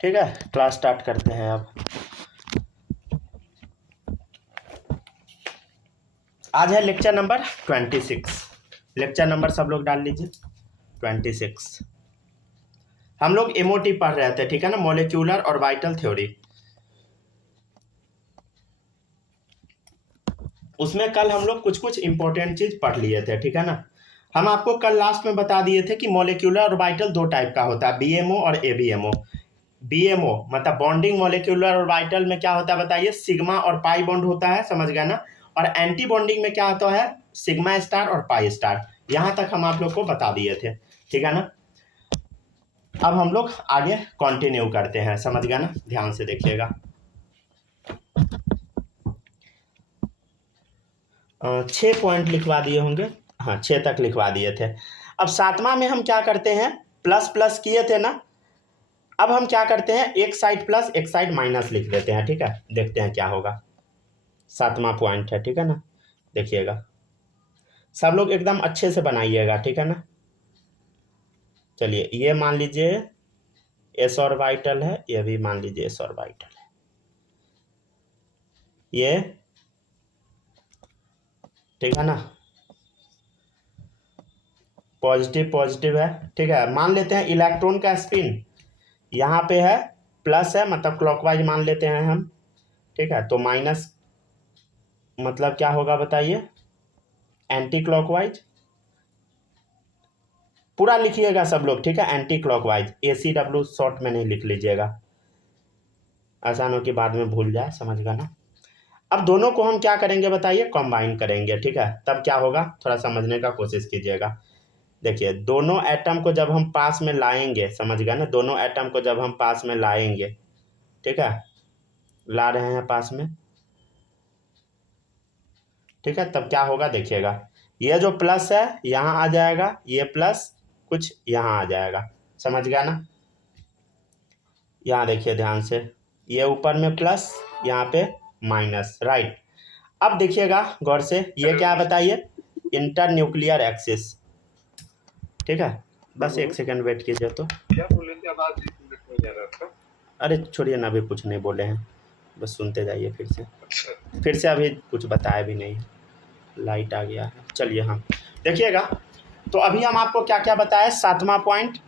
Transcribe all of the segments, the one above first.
ठीक है, class start करते हैं अब। आज है लेक्चर नंबर 26। लेक्चर नंबर सब लोग डाल लीजिए 26। हम लोग एमओटी पढ़ रहे थे, ठीक है ना, मॉलिक्यूलर और वाइटल थ्योरी। उसमें कल हम लोग कुछ कुछ इंपॉर्टेंट चीज पढ़ लिए थे, ठीक है ना। हम आपको कल लास्ट में बता दिए थे कि मॉलिक्यूलर और वाइटल दो टाइप का होता है, बीएमओ और एबीएमओ। बीएमओ मतलब बॉन्डिंग मॉलिक्यूलर और वाइटल में क्या होता है बताइए, सिग्मा और पाई बॉन्ड होता है, समझ गया ना। और एंटी बॉन्डिंग में क्या होता है, सिग्मा स्टार और पाई स्टार। यहां तक हम आप लोग को बता दिए थे, ठीक है ना। अब हम लोग आगे कंटिन्यू करते हैं, समझ गया ना, ध्यान से देखिएगा। 6 पॉइंट लिखवा दिए होंगे, हाँ 6 तक लिखवा दिए थे। अब 7वां में हम क्या करते हैं, प्लस प्लस किए थे ना, अब हम क्या करते हैं, एक साइड प्लस एक साइड माइनस लिख देते हैं, ठीक है। देखते हैं क्या होगा। 7वां पॉइंट है, ठीक है ना, देखिएगा। सब लोग एकदम अच्छे से बनाइएगा, ठीक है ना। चलिए ये मान लीजिए एस ऑर्बिटल है, ये भी मान लीजिए एस ऑर्बिटल है, ये ठीक है ना, पॉजिटिव पॉजिटिव है, ठीक है। मान लेते हैं इलेक्ट्रॉन का स्पिन यहाँ पे है, प्लस है मतलब क्लॉकवाइज मान लेते हैं हम, ठीक है। तो माइनस मतलब क्या होगा बताइए, एंटी क्लॉकवाइज। पूरा लिखिएगा सब लोग, ठीक है, एंटी क्लॉकवाइज। ACW शॉर्ट में नहीं लिख लीजिएगा, आसान हो कि बाद में भूल जाए, समझ गया ना। अब दोनों को हम क्या करेंगे बताइए, कंबाइन करेंगे, ठीक है। तब क्या होगा, थोड़ा समझने का कोशिश कीजिएगा। देखिए दोनों एटम को जब हम पास में लाएंगे, समझ गया ना, दोनों एटम को जब हम पास में लाएंगे, ठीक है, ला रहे हैं पास में, ठीक है, तब क्या होगा देखिएगा। ये जो प्लस है यहाँ आ जाएगा, ये प्लस कुछ यहाँ आ जाएगा, समझ गया ना। यहाँ देखिए ध्यान से, ये ऊपर में प्लस, यहाँ पे माइनस, राइट। अब देखिएगा गौर से, ये क्या बताइए, इंटर न्यूक्लियर एक्सिस, ठीक है। बस एक सेकंड वेट कीजिए। तो क्या बोले थे, आवाज नहीं जा रहा था। अरे छोड़िए ना, अभी कुछ नहीं बोले हैं, बस सुनते जाइए फिर से। अच्छा। फिर से अभी कुछ बताया भी नहीं, लाइट आ गया है। चलिए हाँ देखिएगा, तो अभी हम आपको क्या क्या बताए। 7वां पॉइंट,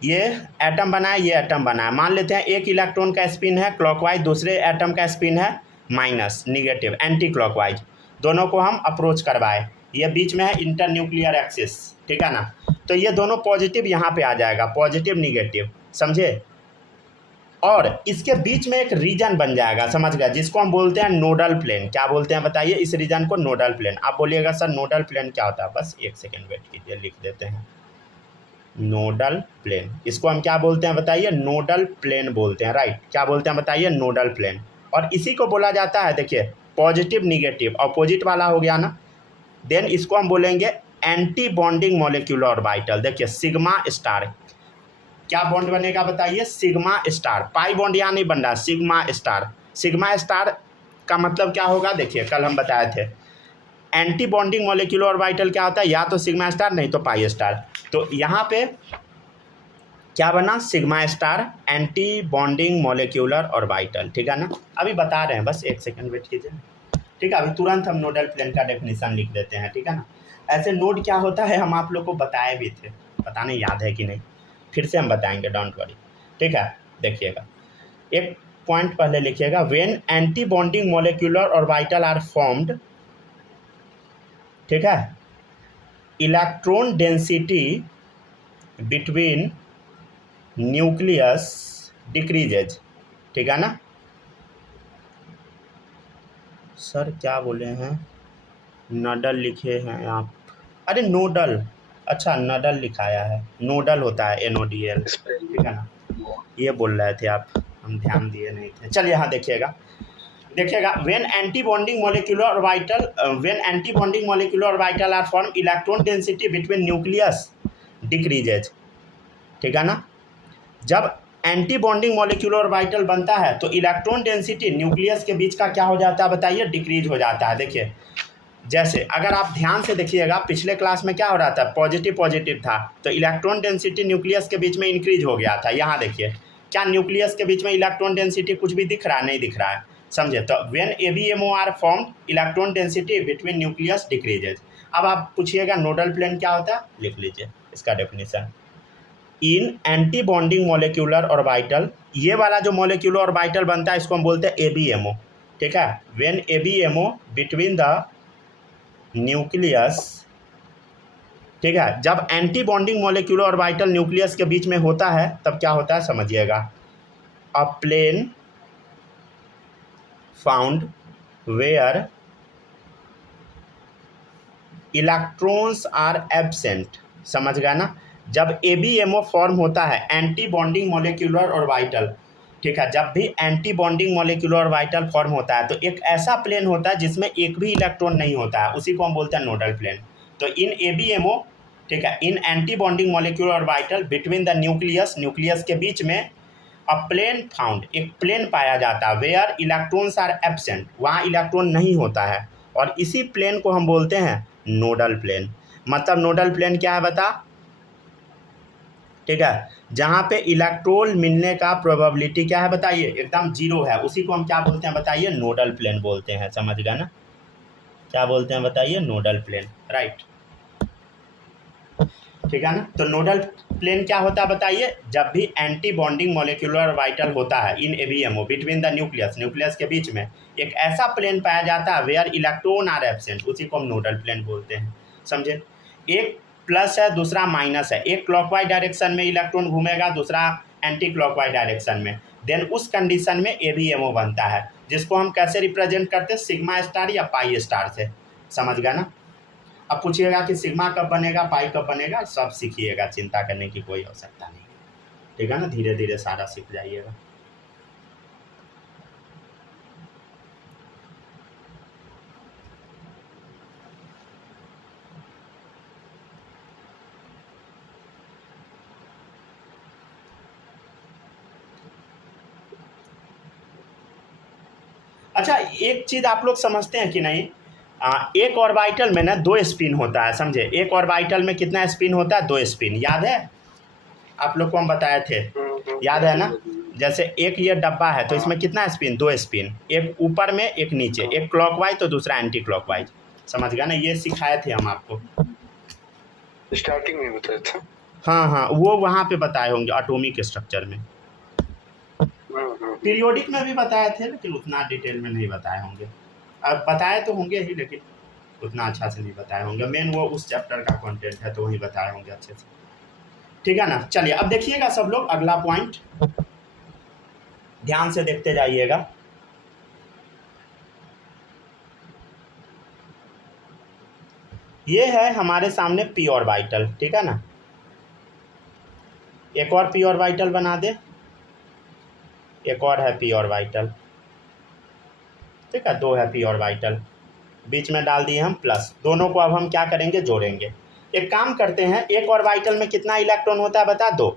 ये एटम बना है, ये एटम बना है। मान लेते हैं एक इलेक्ट्रॉन का स्पिन है क्लॉकवाइज, दूसरे एटम का स्पिन है माइनस, निगेटिव, एंटी क्लॉकवाइज। दोनों को हम अप्रोच करवाए, ये बीच में है इंटर न्यूक्लियर एक्सिस, ठीक है ना। तो ये दोनों पॉजिटिव यहाँ पे आ जाएगा, पॉजिटिव निगेटिव, समझे। और इसके बीच में एक रीजन बन जाएगा, समझ गया, जिसको हम बोलते हैं नोडल प्लेन। क्या बोलते हैं बताइए, इस रीजन को नोडल प्लेन। आप बोलिएगा सर नोडल प्लेन क्या होता है, बस एक सेकेंड वेट कीजिए, लिख देते हैं नोडल प्लेन। इसको हम क्या बोलते हैं बताइए, नोडल प्लेन बोलते हैं, राइट। क्या बोलते हैं बताइए, नोडल प्लेन। और इसी को बोला जाता है, देखिए पॉजिटिव निगेटिव अपोजिट वाला हो गया ना, देन इसको हम बोलेंगे एंटी बॉन्डिंग मॉलिक्यूलर ऑर्बिटल। देखिए सिग्मा स्टार, क्या बॉन्ड बनेगा बताइए, सिग्मा स्टार। पाई बॉन्ड यहाँ नहीं बन रहा, सिग्मा स्टार। सिग्मा स्टार का मतलब क्या होगा, देखिए कल हम बताए थे, एंटी बॉन्डिंग मॉलिक्यूलर ऑर्बिटल क्या होता है, या तो सिग्मा स्टार नहीं तो पाई स्टार। तो यहाँ पे क्या बना, sigma star, anti bonding molecular orbital, ठीक है ना। अभी बता रहे हैं, बस एक सेकंड वेट कीजिए, ठीक है। अभी तुरंत हम नोडल प्लेन का डेफिनेशन लिख देते हैं, ठीक है ना। ऐसे नोड क्या होता है हम आप लोग को बताए भी थे, पता नहीं याद है कि नहीं, फिर से हम बताएंगे, डोंट वरी, ठीक है। देखिएगा एक पॉइंट पहले लिखिएगा, when anti bonding molecular orbital are formed, ठीक है, electron density between nucleus decreases, ठीक है ना। सर क्या बोले हैं, नडल लिखे हैं आप, अरे नोडल, अच्छा नडल लिखाया है, नोडल होता है NODL, ठीक है ना, ये बोल रहे थे आप, हम ध्यान दिए नहीं थे। चलिए हाँ देखिएगा, देखिएगा when anti bonding molecular orbital, when anti bonding molecular orbital are form, electron density between nucleus decreases, ठीक है ना। जब एंटी बॉन्डिंग मॉलिक्यूलर ऑर्बिटल बनता है तो इलेक्ट्रॉन डेंसिटी न्यूक्लियस के बीच का क्या हो जाता है बताइए, डिक्रीज हो जाता है। देखिए जैसे अगर आप ध्यान से देखिएगा पिछले क्लास में क्या हो रहा था, पॉजिटिव पॉजिटिव था तो इलेक्ट्रॉन डेंसिटी न्यूक्लियस के बीच में इंक्रीज हो गया था। यहाँ देखिए क्या न्यूक्लियस के बीच में इलेक्ट्रॉन डेंसिटी कुछ भी दिख रहा है? नहीं दिख रहा है, समझे। तो when ABMO are formed electron density between nucleus decreases. अब आप पूछिएगा नोडल प्लेन क्या होता है, लिख लीजिए इसका डेफिनेशन। इन एंटी बॉन्डिंग मोलिक्यूलर ऑर्बिटल, ये वाला जो मोलिक्यूलर ऑर्बिटल बनता है इसको हम बोलते हैं ABMO, ठीक है। When ABMO between the nucleus, ठीक है, जब anti bonding molecular orbital nucleus के बीच में होता है तब क्या होता है समझिएगा। A plane found where electrons are absent, समझ गया ना। जब ABMO फॉर्म होता है एंटी बॉन्डिंग मोलिक्यूलर ऑर्बिटल, ठीक है, जब भी anti bonding molecular orbital form होता है तो एक ऐसा प्लेन होता है जिसमें एक भी इलेक्ट्रॉन नहीं होता है, उसी को हम बोलते हैं नोडल प्लेन। तो इन ABMO, ठीक है, in anti bonding molecular orbital between the nucleus, nucleus के बीच में अ प्लेन फाउंड, एक प्लेन पाया जाता है, वेयर इलेक्ट्रॉन्स आर एब्सेंट, वहाँ इलेक्ट्रॉन नहीं होता है, और इसी प्लेन को हम बोलते हैं नोडल प्लेन। मतलब नोडल प्लेन क्या है बता, ठीक है, जहाँ पे इलेक्ट्रॉन मिलने का प्रोबेबिलिटी क्या है बताइए, एकदम जीरो है, उसी को हम क्या बोलते हैं बताइए, नोडल प्लेन बोलते हैं, समझ गया ना। क्या बोलते हैं बताइए, नोडल प्लेन, राइट, ठीक है ना। तो नोडल प्लेन क्या होता है बताइए, जब भी एंटी बॉन्डिंग मोलिक्यूलर ऑर्बिटल होता है इन ABMO between the nucleus, nucleus के बीच में एक ऐसा प्लेन पाया जाता है वेयर इलेक्ट्रॉन आर एब्सेंट, उसी को हम नोडल प्लेन बोलते हैं, समझे। एक प्लस है दूसरा माइनस है, एक क्लॉकवाइज डायरेक्शन में इलेक्ट्रॉन घूमेगा, दूसरा एंटी क्लॉकवाइज डायरेक्शन में, देन उस कंडीशन में ABMO बनता है, जिसको हम कैसे रिप्रेजेंट करते हैं, सिग्मा स्टार या पाई स्टार से, समझ गया ना। अब पूछिएगा कि सिग्मा कब बनेगा, पाई कब बनेगा, सब सीखिएगा, चिंता करने की कोई आवश्यकता नहीं, ठीक है ना, धीरे धीरे सारा सीख जाइएगा। अच्छा, एक चीज़ आप लोग समझते हैं कि नहीं, एक ऑर्बिटल में ना 2 स्पिन होता है, समझे। एक ऑर्बिटल में कितना स्पिन होता है, 2 स्पिन, याद है आप लोग को हम बताए थे, याद है ना। जैसे एक ये डब्बा है तो इसमें कितना स्पिन, 2 स्पिन, एक ऊपर में एक नीचे, एक क्लॉकवाइज तो दूसरा एंटी क्लॉकवाइज, समझ गया ना, ये सिखाए थे हम आपको, स्टार्टिंग में बताया था। हाँ हाँ, वो वहाँ पे बताए होंगे एटॉमिक स्ट्रक्चर में, पीरियोडिक में भी बताए थे लेकिन उतना डिटेल में नहीं बताए होंगे। अब बताए तो होंगे ही लेकिन उतना अच्छा से नहीं बताए होंगे, मेन वो उस चैप्टर का कंटेंट है तो वही बताए होंगे अच्छे से, ठीक है ना। चलिए अब देखिएगा सब लोग, अगला पॉइंट ध्यान से देखते जाइएगा। ये है हमारे सामने पी ऑर्बिटल, ठीक है ना। एक और पी ऑर्बिटल बना दे, एक और है पी ऑर्बिटल, ठीक है, 2 है पी ऑर्बिटल, बीच में डाल दिए हम प्लस, दोनों को अब हम क्या करेंगे, जोड़ेंगे। एक काम करते हैं, एक ऑर्बिटल में कितना इलेक्ट्रॉन होता है बता, 2।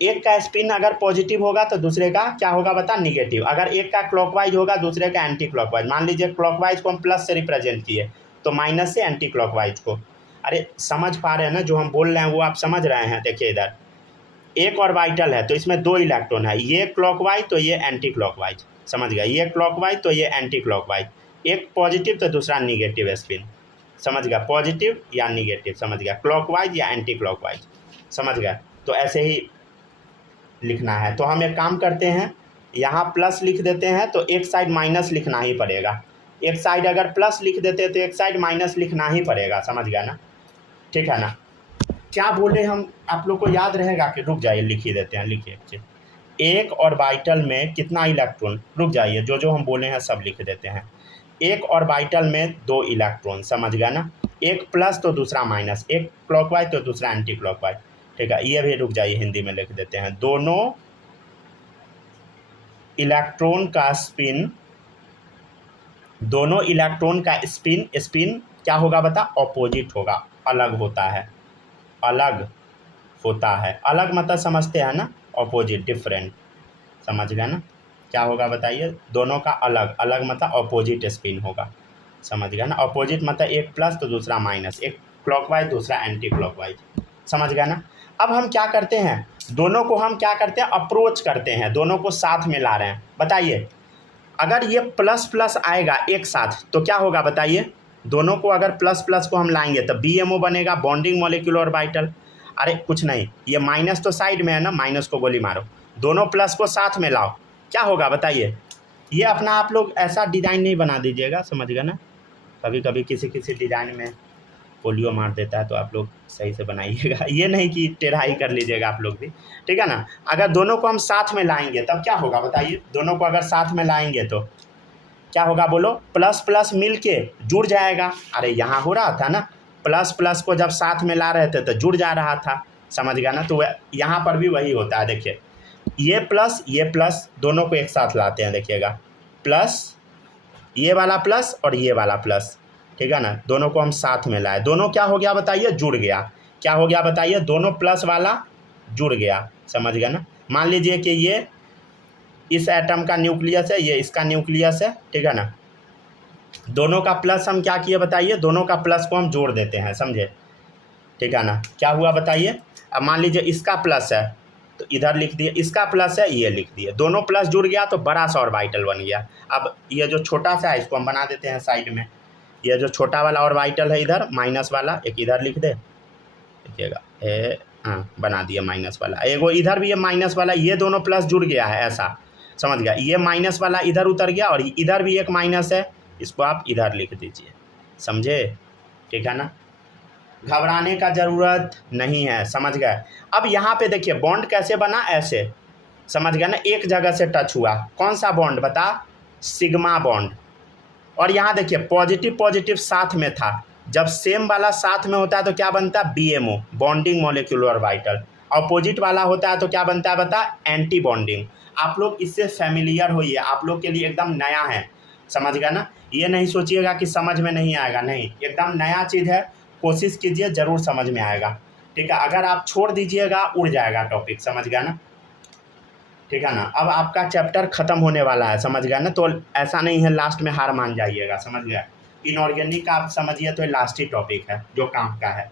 एक का स्पिन अगर पॉजिटिव होगा तो दूसरे का क्या होगा बता, निगेटिव। अगर एक का क्लॉकवाइज होगा दूसरे का एंटी क्लॉकवाइज, मान लीजिए क्लॉकवाइज को हम प्लस से रिप्रेजेंट किए तो माइनस से एंटी क्लॉकवाइज को। अरे समझ पा रहे हैं ना, जो हम बोल रहे हैं वो आप समझ रहे हैं। देखिए इधर एक ऑर्बिटल है तो इसमें 2 इलेक्ट्रॉन है, ये क्लॉकवाइज तो ये एंटी क्लॉकवाइज, समझ गया, ये क्लॉकवाइज तो ये एंटी क्लॉकवाइज, एक पॉजिटिव तो दूसरा निगेटिव स्पिन, समझ गया, पॉजिटिव या निगेटिव, समझ गया, क्लॉकवाइज या एंटी क्लॉकवाइज, समझ गया। तो ऐसे ही लिखना है, तो हम एक काम करते हैं, यहाँ प्लस लिख देते हैं तो एक साइड माइनस लिखना ही पड़ेगा, एक साइड अगर प्लस लिख देते तो एक साइड माइनस लिखना ही पड़ेगा, समझ गया ना, ठीक है ना। क्या बोले हम, आप लोग को याद रहेगा कि, रुक जाइए लिख ही देते हैं, लिखिए, एक ऑर्बिटल में कितना इलेक्ट्रॉन, रुक जाइए, जो जो हम बोले हैं सब लिख देते हैं। एक ऑर्बिटल में 2 इलेक्ट्रॉन, समझ गया ना, एक प्लस तो दूसरा माइनस, एक क्लॉकवाइज तो दूसरा एंटी क्लॉकवाइज, ठीक है। ये भी रुक जाइए हिंदी में लिख देते हैं, दोनों इलेक्ट्रॉन का स्पिन, दोनों इलेक्ट्रॉन का स्पिन, स्पिन क्या होगा बता, ऑपोजिट होगा, अलग होता है, अलग होता है, अलग मतलब समझते हैं ना, ऑपोजिट, डिफरेंट, समझ गया ना। क्या होगा बताइए, दोनों का अलग, अलग मतलब ऑपोजिट स्पिन होगा, समझ गया ना। अपोजिट मतलब एक प्लस तो दूसरा माइनस, एक क्लॉकवाइज दूसरा एंटी क्लॉकवाइज, समझ गया ना। अब हम क्या करते हैं, दोनों को हम क्या करते हैं, अप्रोच करते हैं, दोनों को साथ में ला रहे हैं। बताइए अगर ये प्लस प्लस आएगा एक साथ तो क्या होगा बताइए, दोनों को अगर प्लस प्लस को हम लाएंगे तो BMO बनेगा, बॉन्डिंग मॉलिक्यूल ऑर्बिटल। अरे कुछ नहीं, ये माइनस तो साइड में है ना, माइनस को गोली मारो, दोनों प्लस को साथ में लाओ, क्या होगा बताइए। ये अपना आप लोग ऐसा डिज़ाइन नहीं बना दीजिएगा, समझ गए ना। कभी कभी किसी किसी डिज़ाइन में पोलियो मार देता है, तो आप लोग सही से बनाइएगा, ये नहीं कि टेढ़ा ही कर लीजिएगा आप लोग भी, ठीक है ना। अगर दोनों को हम साथ में लाएंगे तब क्या होगा बताइए, दोनों को अगर साथ में लाएंगे तो क्या होगा बोलो, प्लस प्लस मिल के जुड़ जाएगा। अरे यहाँ हो रहा था ना, प्लस प्लस को जब साथ में ला रहे थे तो जुड़ जा रहा था, समझ गया ना। तो यहाँ पर भी वही होता है, देखिए ये प्लस दोनों को एक साथ लाते हैं, देखिएगा प्लस ये वाला प्लस और ये वाला प्लस, ठीक है ना, दोनों को हम साथ में लाए, दोनों क्या हो गया बताइए, जुड़ गया। क्या हो गया बताइए, दोनों प्लस वाला जुड़ गया, समझ गया ना। मान लीजिए कि ये इस एटम का न्यूक्लियस है, ये इसका न्यूक्लियस है, ठीक है ना। दोनों का प्लस हम क्या किए बताइए, दोनों का प्लस को हम जोड़ देते हैं, समझे, ठीक है ना। क्या हुआ बताइए, अब मान लीजिए इसका प्लस है तो इधर लिख दिए, इसका प्लस है ये लिख दिए, दोनों प्लस जुड़ गया तो बड़ा सा ऑर्बिटल बन गया। अब ये जो छोटा सा है इसको हम बना देते हैं साइड में, ये जो छोटा वाला ऑर्बिटल है इधर माइनस वाला, एक इधर लिख दे, देखिएगा हाँ बना दिया माइनस वाला, एगो इधर भी ये माइनस वाला, ये दोनों प्लस जुड़ गया है, ऐसा समझ गया। ये माइनस वाला इधर उतर गया और इधर भी एक माइनस है, इसको आप इधर लिख दीजिए, समझे, ठीक है ना। घबराने का ज़रूरत नहीं है, समझ गए। अब यहाँ पे देखिए बॉन्ड कैसे बना, ऐसे, समझ गया ना, एक जगह से टच हुआ, कौन सा बॉन्ड बता, सिग्मा बॉन्ड। और यहाँ देखिए पॉजिटिव पॉजिटिव साथ में था, जब सेम वाला साथ में होता है तो क्या बनता है, BMO bonding molecule orbital. Opposite वाला होता है तो क्या बनता है बता, एंटी बॉन्डिंग। आप लोग इससे फैमिलियर होइए, आप लोग के लिए एकदम नया है, समझ गया ना। ये नहीं सोचिएगा कि समझ में नहीं आएगा, नहीं, एकदम नया चीज़ है, कोशिश कीजिए ज़रूर समझ में आएगा, ठीक है। अगर आप छोड़ दीजिएगा उड़ जाएगा टॉपिक, समझ गया ना, ठीक है ना। अब आपका चैप्टर ख़त्म होने वाला है, समझ गया ना। तो ऐसा नहीं है लास्ट में हार मान जाइएगा, समझ गया। इनऑर्गेनिक आप समझिए तो लास्ट ही टॉपिक है जो काम का है,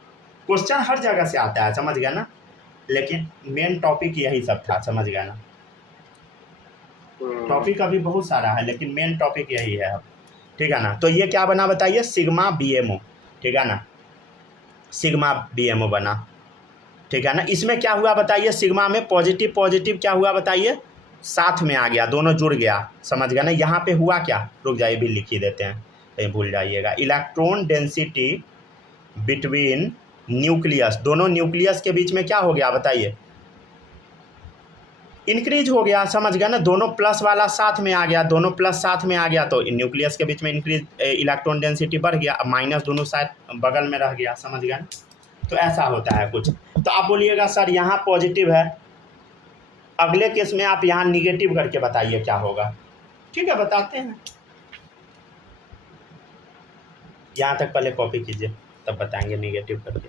क्वेश्चन हर जगह से आता है, समझ गया ना, लेकिन मेन टॉपिक यही सब था, समझ गया ना। टॉपिक अभी बहुत सारा है लेकिन मेन टॉपिक यही है अब, ठीक है ना। तो ये क्या बना बताइए, सिग्मा BMO, ठीक है ना, सिग्मा BMO बना, ठीक है ना। इसमें क्या हुआ बताइए, सिग्मा में पॉजिटिव पॉजिटिव क्या हुआ बताइए, साथ में आ गया, दोनों जुड़ गया, समझ गया ना। यहाँ पे हुआ क्या, रुक जाइए भी लिख ही देते हैं, कहीं भूल जाइएगा। इलेक्ट्रॉन डेंसिटी बिटवीन न्यूक्लियस, दोनों न्यूक्लियस के बीच में क्या हो गया बताइए, इंक्रीज हो गया, समझ गया ना। दोनों प्लस वाला साथ में आ गया, दोनों प्लस साथ में आ गया तो न्यूक्लियस के बीच में इंक्रीज इलेक्ट्रॉन डेंसिटी बढ़ गया, अब माइनस दोनों साइड बगल में रह गया, समझ गया ना। तो ऐसा होता है कुछ। तो आप बोलिएगा सर यहाँ पॉजिटिव है, अगले केस में आप यहाँ निगेटिव करके बताइए क्या होगा, ठीक है बताते हैं। यहाँ तक पहले कॉपी कीजिए तब बताएंगे निगेटिव करके।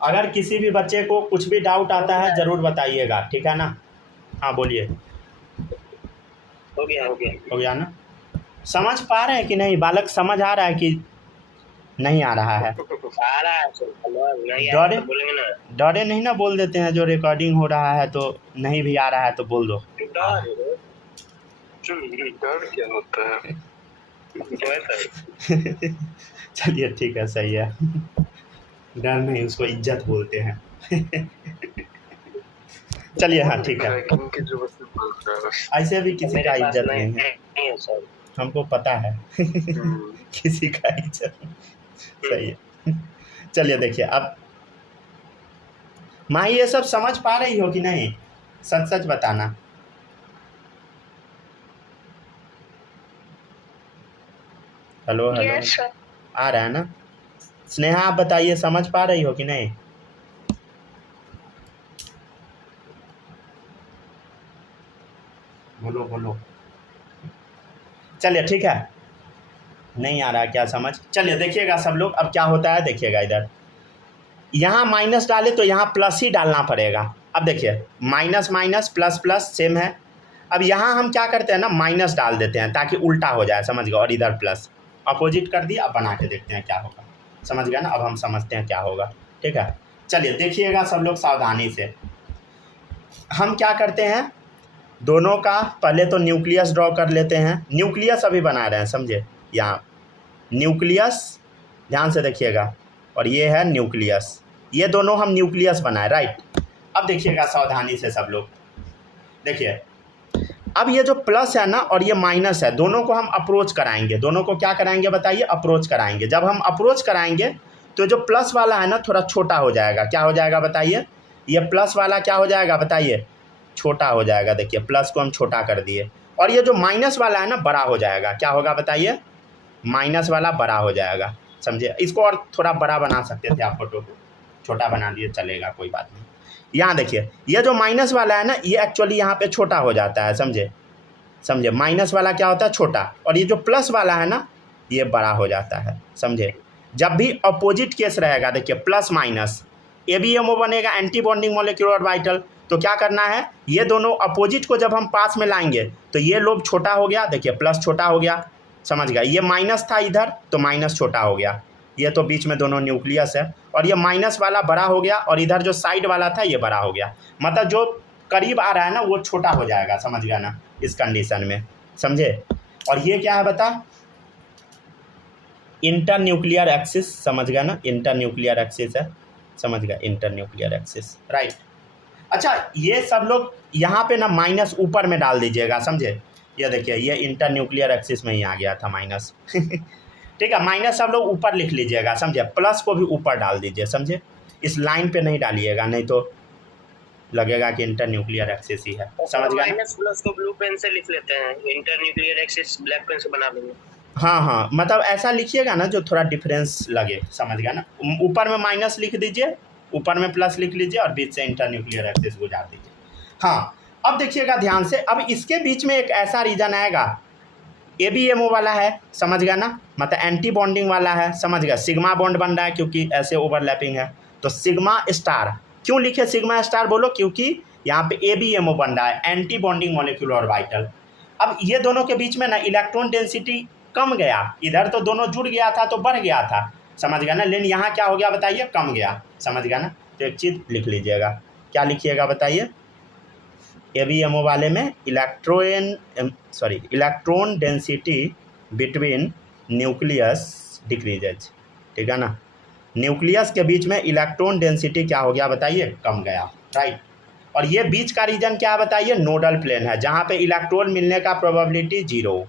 अगर किसी भी बच्चे को कुछ भी डाउट आता है ज़रूर बताइएगा, ठीक है ना। हाँ बोलिए। हो गया ना, समझ पा रहे हैं कि नहीं, बालक समझ आ रहा है कि नहीं आ रहा है, आ रहा है, डरे बोलेंगे ना, डरे नहीं ना बोल देते हैं, जो रिकॉर्डिंग हो रहा है तो नहीं भी आ रहा है तो बोल दो। डर क्या होता है, चलिए ठीक है, सही है, डर नहीं उसको इज्जत बोलते हैं। चलिए हाँ ठीक है, ऐसे भी किसी का इज्जत नहीं है, हमको पता है किसी का इज्जत, सही है। चलिए देखिए अब माँ ये सब समझ पा रही हो कि नहीं, सच सच बताना। Hello hello Yes, sir. आ रहा है ना। स्नेहा आप बताइए समझ पा रही हो कि नहीं। बोलो बोलो। चलिए ठीक है, नहीं आ रहा क्या समझ। चलिए देखिएगा सब लोग, अब क्या होता है देखिएगा, इधर यहाँ माइनस डाले तो यहाँ प्लस ही डालना पड़ेगा। अब देखिए minus minus plus plus same है, अब यहाँ हम क्या करते हैं ना, माइनस डाल देते हैं ताकि उल्टा हो जाए, समझ गए, और इधर प्लस, अपोजिट कर दिया। अब बना के देखते हैं क्या होगा, समझ गया ना। अब हम समझते हैं क्या होगा, ठीक है। चलिए देखिएगा सब लोग सावधानी से। हम क्या करते हैं, दोनों का पहले तो न्यूक्लियस ड्रॉ कर लेते हैं। न्यूक्लियस अभी बना रहे हैं, समझे, यहाँ न्यूक्लियस, ध्यान से देखिएगा, और ये है न्यूक्लियस, ये दोनों हम न्यूक्लियस बनाए, राइट। अब देखिएगा सावधानी से सब लोग, देखिए अब ये जो प्लस है ना और ये माइनस है, दोनों को हम अप्रोच कराएंगे। दोनों को क्या कराएंगे बताइए, अप्रोच कराएंगे। जब हम अप्रोच कराएंगे तो जो प्लस वाला है ना थोड़ा छोटा हो जाएगा। क्या हो जाएगा बताइए, ये प्लस वाला क्या हो जाएगा बताइए, छोटा हो जाएगा। देखिए प्लस को हम छोटा कर दिए, और ये जो माइनस वाला है ना बड़ा हो जाएगा। क्या होगा बताइए, माइनस वाला बड़ा हो जाएगा, समझे। इसको और थोड़ा बड़ा बना सकते थे आप, फोटो को छोटा बना दिए चलेगा, कोई बात नहीं। यहाँ देखिए ये जो माइनस वाला है ना ये एक्चुअली यहाँ पे छोटा हो जाता है, समझे। माइनस वाला क्या होता है, छोटा, और ये जो प्लस वाला है ना ये बड़ा हो जाता है, समझे। जब भी अपोजिट केस रहेगा, देखिए प्लस माइनस, ABMO बनेगा, एंटी बॉन्डिंग मॉलिक्यूलर ऑर्बिटल। तो क्या करना है, ये दोनों अपोजिट को जब हम पास में लाएंगे तो ये लोब छोटा हो गया, देखिए प्लस छोटा हो गया, समझ गया। ये माइनस था इधर तो माइनस छोटा हो गया, ये तो बीच में दोनों न्यूक्लियस है, और ये माइनस वाला बड़ा हो गया, और इधर जो साइड वाला था ये बड़ा हो गया। मतलब जो करीब आ रहा है ना वो छोटा हो जाएगा, समझ गया ना, इस कंडीशन में, समझे। और ये क्या है बता, इंटर न्यूक्लियर एक्सिस, समझ गया ना, इंटर न्यूक्लियर एक्सिस है, समझ गया, इंटर न्यूक्लियर एक्सिस, राइट। अच्छा ये सब लोग यहाँ पे ना माइनस ऊपर में डाल दीजिएगा, समझे। ये देखिए ये इंटर न्यूक्लियर एक्सिस में ही आ गया था माइनस ठीक है, माइनस सब लोग ऊपर लिख लीजिएगा, समझे। प्लस को भी ऊपर डाल दीजिए, समझे। इस लाइन पे नहीं डालिएगा, नहीं तो लगेगा कि इंटर न्यूक्लियर एक्सिस ही है, समझ गया। माइनस प्लस को ब्लू पेन से लिख लेते हैं, inter nuclear axis black pen से बना लेंगे। हाँ, मतलब ऐसा लिखिएगा ना जो थोड़ा डिफरेंस लगे, समझ गया ना। ऊपर में माइनस लिख दीजिए, ऊपर में प्लस लिख लीजिए, और बीच से इंटर न्यूक्लियर एक्सिस गुजार दीजिए। हाँ अब देखिएगा ध्यान से, अब इसके बीच में एक ऐसा रीजन आएगा, ABMO वाला है, समझ गया ना, मतलब एंटी बॉन्डिंग वाला है, समझ गया। सिग्मा बॉन्ड बन रहा है क्योंकि ऐसे ओवरलैपिंग है, तो सिग्मा स्टार। क्यों लिखे सिग्मा स्टार बोलो, क्योंकि यहाँ पे ABMO बन रहा है, एंटी बॉन्डिंग मॉलिक्यूलर ऑर्बिटल। अब ये दोनों के बीच में ना इलेक्ट्रॉन डेंसिटी कम गया, इधर तो दोनों जुड़ गया था तो बढ़ गया था, समझ गया ना, लेकिन यहाँ क्या हो गया बताइए, कम गया, समझ गया ना। तो एक चीज़ लिख लीजिएगा, क्या लिखिएगा बताइए, ABMO वाले में electron density between nucleus decreases, ठीक है ना। न्यूक्लियस के बीच में इलेक्ट्रॉन डेंसिटी क्या हो गया बताइए, कम गया, राइट। और ये बीच का रीजन क्या है बताइए, नोडल प्लेन है, जहाँ पे इलेक्ट्रॉन मिलने का प्रोबेबिलिटी 0,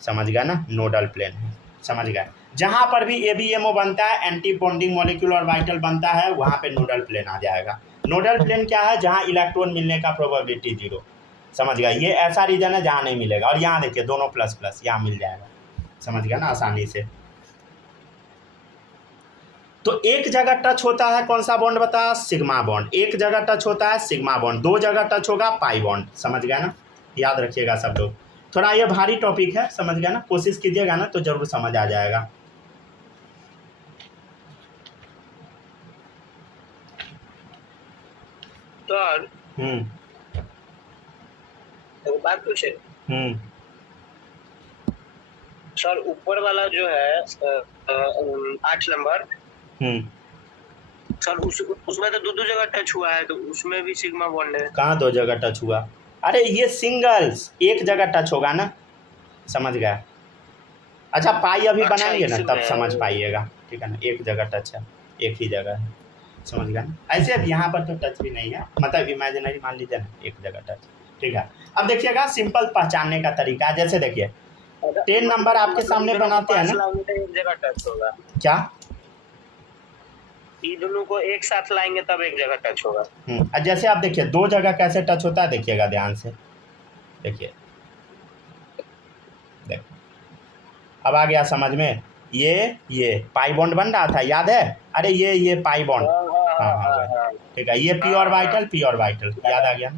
समझ गया ना, नोडल प्लेन है, समझ गया। जहाँ पर भी ABMO बनता है, एंटी बॉन्डिंग मॉलिक्यूलर ऑर्बिटल बनता है, वहाँ पे नोडल प्लेन आ जाएगा। नोडल प्लेन क्या है, जहाँ इलेक्ट्रॉन मिलने का प्रोबेबिलिटी 0, समझ गया। ये ऐसा रीजन है जहाँ नहीं मिलेगा, और यहाँ देखिए दोनों प्लस प्लस, यहाँ मिल जाएगा, समझ गया ना, आसानी से। तो एक जगह टच होता है कौन सा बॉन्ड बता, सिग्मा बॉन्ड। एक जगह टच होता है सिग्मा बॉन्ड, दो जगह टच होगा पाई बॉन्ड, समझ गया ना, याद रखिएगा सब लोग। थोड़ा ये भारी टॉपिक है, समझ गया ना, कोशिश कीजिएगा ना तो जरूर समझ आ जाएगा। तो एक बात पूछे, सर ऊपर वाला जो है 8 नंबर, सर उसमें तो दो जगह टच हुआ है, तो उसमें भी सिग्मा बॉन्ड है। कहाँ दो जगह टच हुआ, अरे ये सिंगल्स एक जगह टच होगा ना, समझ गया। अच्छा पाई अभी बनाएंगे ना तब समझ पाइएगा, ठीक है ना। एक जगह टच है, एक ही जगह है, समझ गया ना। ऐसे अब यहाँ पर तो टच भी नहीं है, मतलब इमेजिनरी मान लीजिए ना, एक जगह टच, ठीक है। अब देखिएगा सिंपल पहचानने का तरीका, जैसे देखिए 10 नंबर आपके सामने बनाते हैं ना, एक जगह टच होगा क्या, ये दोनों को एक साथ लाएंगे तब एक जगह टच होगा। जैसे आप देखिए दो जगह कैसे टच होता है, देखिएगा ध्यान से, देखिए देखो अब आ गया समझ में। ये पाई बॉन्ड बन रहा था, याद है, अरे ये पाई बॉन्ड, हाँ ठीक है। ये पी ऑर्बिटल याद आ गया।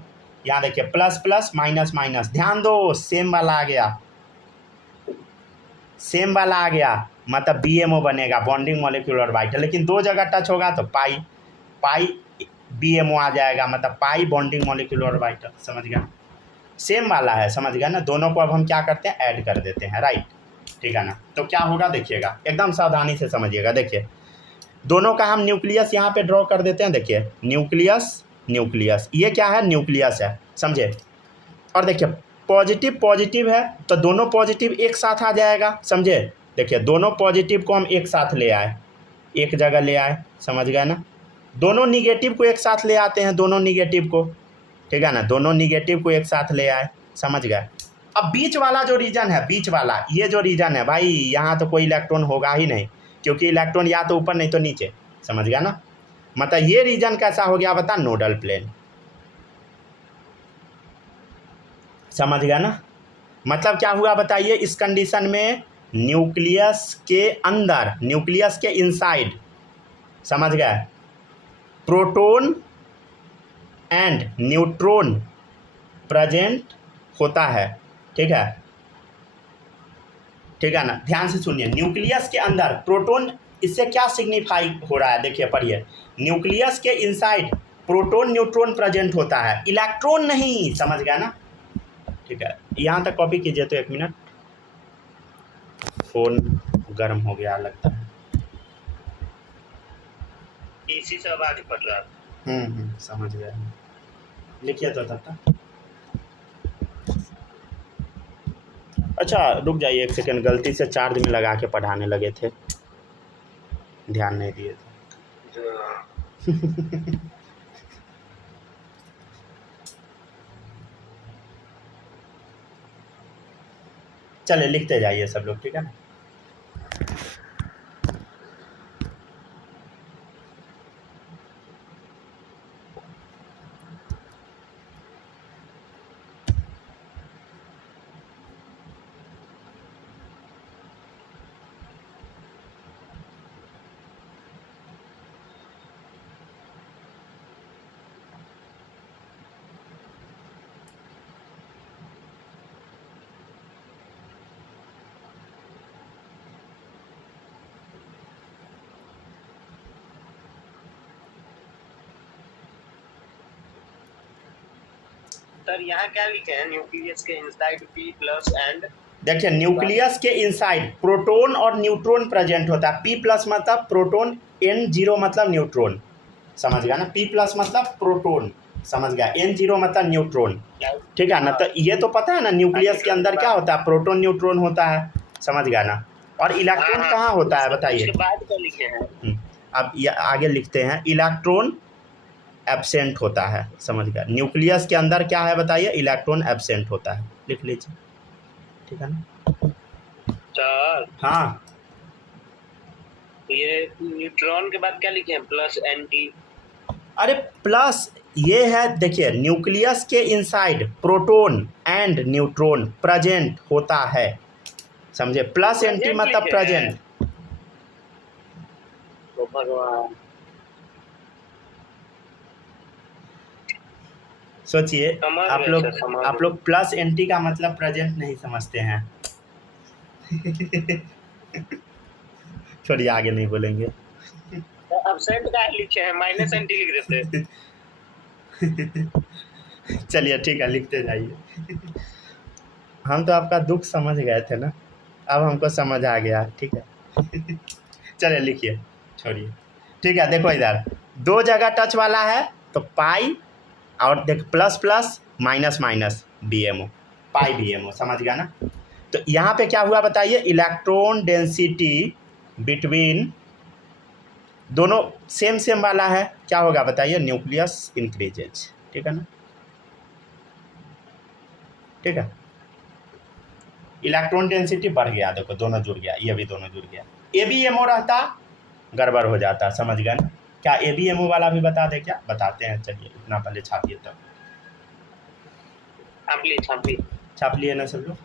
यहाँ देखिए प्लस प्लस माइनस माइनस, ध्यान दो सेम वाला आ गया, सेम वाला आ गया, मतलब BMO बनेगा, बॉन्डिंग मॉलिक्यूलर ऑर्बिटल। लेकिन दो जगह टच होगा तो पाई BMO आ जाएगा, मतलब पाई बॉन्डिंग मॉलिक्यूलर ऑर्बिटल, समझ गया। सेम वाला है, समझ गया ना। दोनों को अब हम क्या करते हैं, ऐड कर देते हैं, राइट, ठीक है ना। तो क्या होगा देखिएगा, एकदम सावधानी से समझिएगा। देखिए दोनों का हम न्यूक्लियस यहाँ पे ड्रॉ कर देते हैं। देखिए न्यूक्लियस न्यूक्लियस, ये क्या है, न्यूक्लियस है, समझे। और देखिए पॉजिटिव पॉजिटिव है तो दोनों पॉजिटिव एक साथ आ जाएगा, समझे। देखिए दोनों पॉजिटिव को हम एक साथ ले आए, एक जगह ले आए, समझ गए ना। दोनों निगेटिव को एक साथ ले आते हैं, दोनों निगेटिव को, ठीक है ना, दोनों निगेटिव को एक साथ ले आए, समझ गए। अब बीच वाला जो रीजन है, बीच वाला ये जो रीजन है भाई, यहाँ तो कोई इलेक्ट्रॉन होगा ही नहीं, क्योंकि इलेक्ट्रॉन या तो ऊपर नहीं तो नीचे, समझ गया ना। मतलब ये रीजन कैसा हो गया बता, नोडल प्लेन, समझ गया ना। मतलब क्या हुआ बताइए, इस कंडीशन में न्यूक्लियस के अंदर, न्यूक्लियस के इनसाइड, समझ गए, प्रोटॉन एंड न्यूट्रॉन प्रेजेंट होता है, ठीक है, ठीक है ना। ध्यान से सुनिए, न्यूक्लियस के अंदर प्रोटॉन, इससे क्या सिग्निफाई हो रहा है, देखिए पढ़िए, न्यूक्लियस के इनसाइड प्रोटॉन न्यूट्रॉन प्रेजेंट होता है, इलेक्ट्रॉन नहीं, समझ गया ना, ठीक है। यहाँ तक कॉपी कीजिए। तो 1 मिनट, फ़ोन गर्म हो गया लगता है, इसी से आवाज पड़ रहा है। समझ गया, लिखिए तो तब तक। अच्छा रुक जाइए 1 सेकंड, गलती से चार्ज में लगा के पढ़ाने लगे थे, ध्यान नहीं दिए थे। चले लिखते जाइए सब लोग, ठीक है ना। सर यहाँ क्या लिखे हैं, न्यूक्लियस के इनसाइड P प्लस एंड, देखिए न्यूक्लियस के इनसाइड प्रोटॉन और न्यूट्रॉन प्रेजेंट होता है। P प्लस मतलब प्रोटॉन, N0 मतलब न्यूट्रॉन, समझ गया ना। P प्लस मतलब प्रोटॉन, समझ गया, N0 मतलब न्यूट्रॉन, ठीक है ना। तो ये तो पता है ना, न्यूक्लियस के अंदर क्या होता है, प्रोटॉन न्यूट्रॉन होता है, समझ गया ना। और इलेक्ट्रॉन कहाँ होता है बताइए। उसके बाद क्या लिखे हैं, अब ये आगे लिखते हैं, इलेक्ट्रॉन एब्सेंट होता है, समझ गया। न्यूक्लियस के अंदर क्या है बताइए, इलेक्ट्रॉन एब्सेंट होता है, लिख लीजिए, ठीक है ना सर। हाँ, ये न्यूट्रॉन के बाद क्या लिखे हैं, प्लस एंटी, अरे प्लस ये है, देखिए न्यूक्लियस के inside proton and neutron present होता है, समझे। प्लस एंटी मतलब प्रेजेंट। तो भगवान, सोचिए आप लोग प्लस एंटी का मतलब प्रेजेंट नहीं समझते हैं। छोड़िए आगे नहीं बोलेंगे। एब्सेंट का लिखे हैं, माइनस एंटी लिख देते। चलिए ठीक है, लिखते जाइए। हम तो आपका दुख समझ गए थे ना, अब हमको समझ आ गया, ठीक है। चलिए लिखिए, छोड़िए, ठीक है। देखो इधर 2 जगह टच वाला है तो पाई, और देख plus plus minus minus BMO, पाई BMO, समझ गया ना। तो यहाँ पे क्या हुआ बताइए, इलेक्ट्रॉन डेंसिटी बिटवीन दोनों सेम सेम वाला है, क्या होगा बताइए, न्यूक्लियस इंक्रीजेज, ठीक है ना, ठीक है। इलेक्ट्रॉन डेंसिटी बढ़ गया, देखो दोनों जुड़ गया, ये भी दोनों जुड़ गया। ABMO रहता गड़बड़ हो जाता, समझ गए ना। क्या ABMO वाला भी बता दे, क्या बताते हैं, चलिए इतना पहले छापिए तब। छाप लिए ना सब लोग।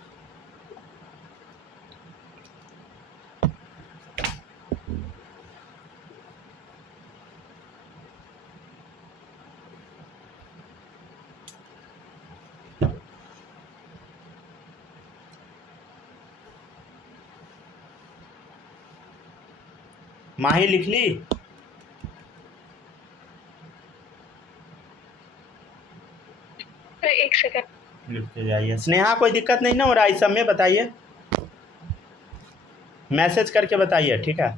माही लिख ली, एक सेकंड, लिखते जाइए। स्नेहा कोई दिक्कत नहीं ना हो रहा इस सब में, बताइए, मैसेज करके बताइए, ठीक है।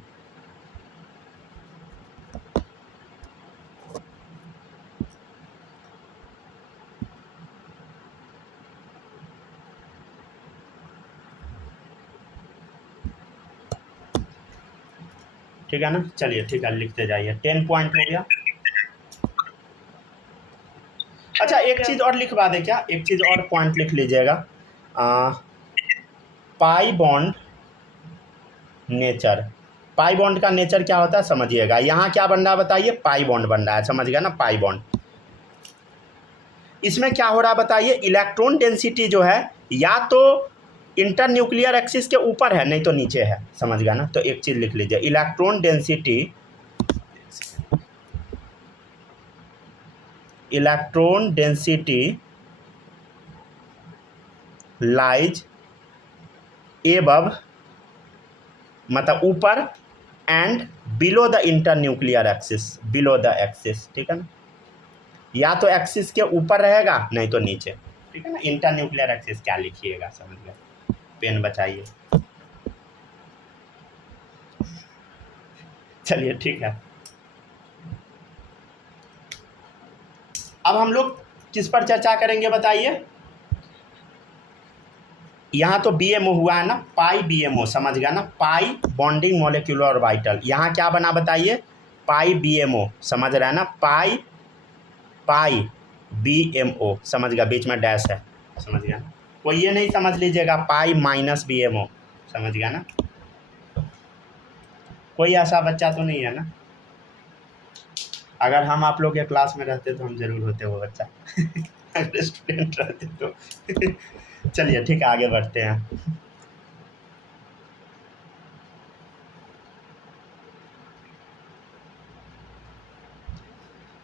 ठीक है ना, चलिए ठीक है, लिखते जाइए। 10 पॉइंट हो गया। अच्छा एक चीज़ और लिखवा दे क्या, एक चीज़ और पॉइंट लिख लीजिएगा। Pi bond nature, pi bond का नेचर क्या होता है समझिएगा। यहाँ क्या बन रहा है बताइए, पाई बॉन्ड बन रहा है, समझ गया ना, पाई बॉन्ड। इसमें क्या हो रहा है बताइए, इलेक्ट्रॉन डेंसिटी जो है या तो इंटरन्यूक्लियर एक्सिस के ऊपर है नहीं तो नीचे है, समझ गया ना। तो एक चीज़ लिख लीजिए, electron density, electron density lies above, मतलब ऊपर, and below the internuclear axis, below the axis, ठीक है ना। या तो एक्सिस के ऊपर रहेगा नहीं तो नीचे, ठीक है ना। इंटरन्यूक्लियर एक्सिस क्या लिखिएगा, समझ गए, पेन बचाइए। चलिए ठीक है। अब हम लोग किस पर चर्चा करेंगे बताइए। यहाँ तो BMO हुआ है ना, पाई BMO, समझ गया ना, पाई बॉन्डिंग मोलिक्यूलर ऑर्बिटल। यहाँ क्या बना बताइए, पाई BMO, समझ रहा है ना, पाई BMO, समझ गया, बीच में डैश है, समझ गया ना। कोई ये नहीं समझ लीजिएगा पाई माइनस BMO, समझ गया ना। कोई ऐसा बच्चा तो नहीं है ना, अगर हम आप लोग के क्लास में रहते तो हम जरूर होते वो बच्चा अगर स्टूडेंट रहते तो चलिए ठीक है, आगे बढ़ते हैं।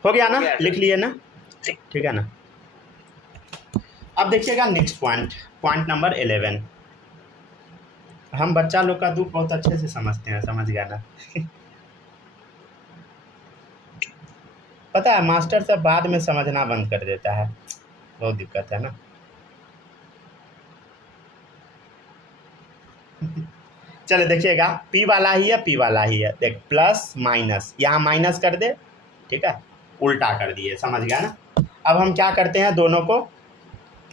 हो गया ना, लिख लिए ना, ठीक है ना। अब देखिएगा नेक्स्ट पॉइंट, पॉइंट नंबर 11। हम बच्चा लोग का दुख बहुत अच्छे से समझते हैं, समझ गया ना पता है, मास्टर सब बाद में समझना बंद कर देता है, बहुत दिक्कत है ना चलो देखिएगा, P वाला ही है, P वाला ही है, देख प्लस माइनस, यहाँ माइनस कर दे, ठीक है, उल्टा कर दिए, समझ गया ना। अब हम क्या करते हैं, दोनों को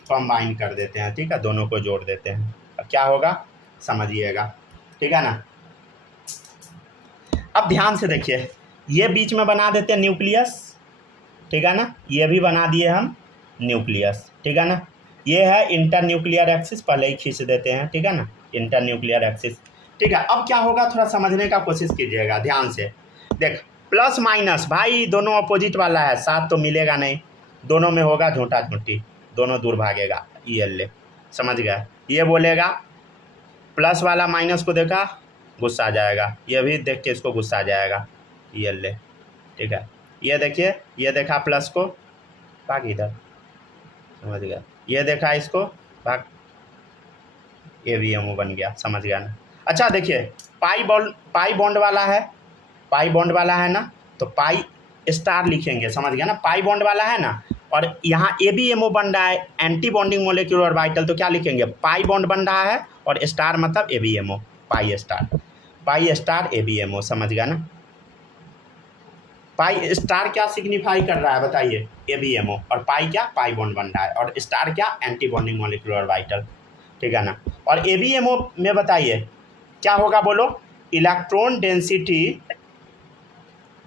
कंबाइन कर देते हैं, ठीक है, दोनों को जोड़ देते हैं। अब क्या होगा समझिएगा, ठीक है ना। अब ध्यान से देखिए, ये बीच में बना देते हैं न्यूक्लियस, ठीक है ना, ये भी बना दिए हम न्यूक्लियस, ठीक है ना। ये है इंटर न्यूक्लियर एक्सिस, पहले ही खींच देते हैं, ठीक है ना, इंटर न्यूक्लियर एक्सिस, ठीक है। अब क्या होगा थोड़ा समझने का कोशिश कीजिएगा ध्यान से, देख प्लस माइनस भाई दोनों अपोजिट वाला है, साथ तो मिलेगा नहीं, दोनों में होगा झूठा झूठी, दोनों दूर भागेगा, ये ले, समझ गया। ये बोलेगा प्लस वाला माइनस को देखा गुस्सा आ जाएगा, ये भी देख के इसको गुस्सा आ जाएगा, ये ले, ठीक है। ये देखिए, ये देखा प्लस को, भाग इधर, समझ गया, ये देखा इसको, भाग, ये भी एमओ बन गया, समझ गया ना। अच्छा देखिए, पाई बॉन्ड वाला है, पाई बॉन्ड वाला है ना, तो पाई स्टार लिखेंगे, समझ गया ना, पाई बॉन्ड वाला है ना, और यहाँ ABMO बन रहा है, एंटी बॉन्डिंग मोलिक्यूलर ऑर्बिटल, तो क्या लिखेंगे, पाई बॉन्ड बन रहा है और स्टार मतलब ABMO, पाई स्टार ABMO, समझ गया ना। पाई स्टार क्या सिग्निफाई कर रहा है बताइए, ABMO, और पाई क्या, पाई बॉन्ड बन रहा है, और स्टार क्या, एंटी बॉन्डिंग मोलिक्यूलर ऑर्बिटल, ठीक है ना। और ABMO में बताइए क्या होगा बोलो, इलेक्ट्रॉन डेंसिटी